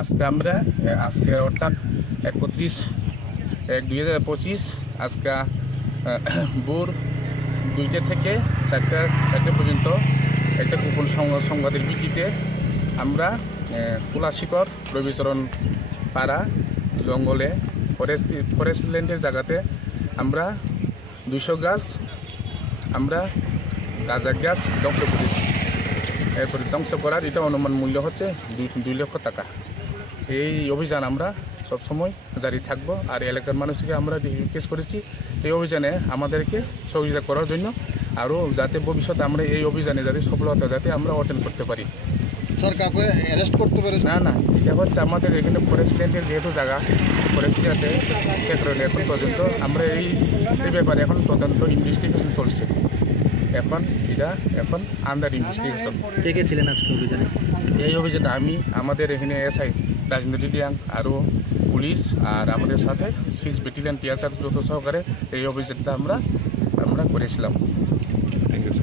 আজকে অর্থাৎ 31/1/2025 আজকে ভোর 2টা থেকে 4টা পর্যন্ত একটা গোপন সংবাদের ভিত্তিতে আমরা কুলাশিকর রবিচরণ পাড়া জঙ্গলে ফরেস্ট ল্যান্ডের জায়গাতে আমরা 200 গাছ গাঁজা গাছ ধ্বংস করেছি। এরপরে ধ্বংস করার এটা অনুমান মূল্য হচ্ছে 2 লক্ষ টাকা। এই অভিযান আমরা সবসময় জারি থাকবো। আর এলাকার মানুষকে আমরা রিকোয়েস্ট করেছি এই অভিযানে আমাদেরকে সহযোগিতা করার জন্য, আরও যাতে ভবিষ্যতে আমরা এই অভিযানে যাতে সফলতা যাতে আমরা অর্জন করতে পারি। স্যার কাউকে অ্যারেস্ট করতে পারে? না, এটা হচ্ছে আমাদের এখানে ফরেস্ট ল্যান্ডের যেহেতু জায়গা ফরেস্ট ইয়াতে কারণে এখন পর্যন্ত আমরা এই ব্যাপারে এখন তদন্ত ইনভেস্টিগেশন চলছে। এখন আন্ডার ইনভেস্টিগেশন। কে ছিলেন আজকে অভিযানে? এই অভিযানে আমাদের এখানে এসআই রাজেন্দ্র ডিডিয়াং, আরও পুলিশ আর আমাদের সাথে 6 ব্যাটালিয়ন টিএসআর যৌথ সহকারে এই অভিযানটা আমরা করেছিলাম।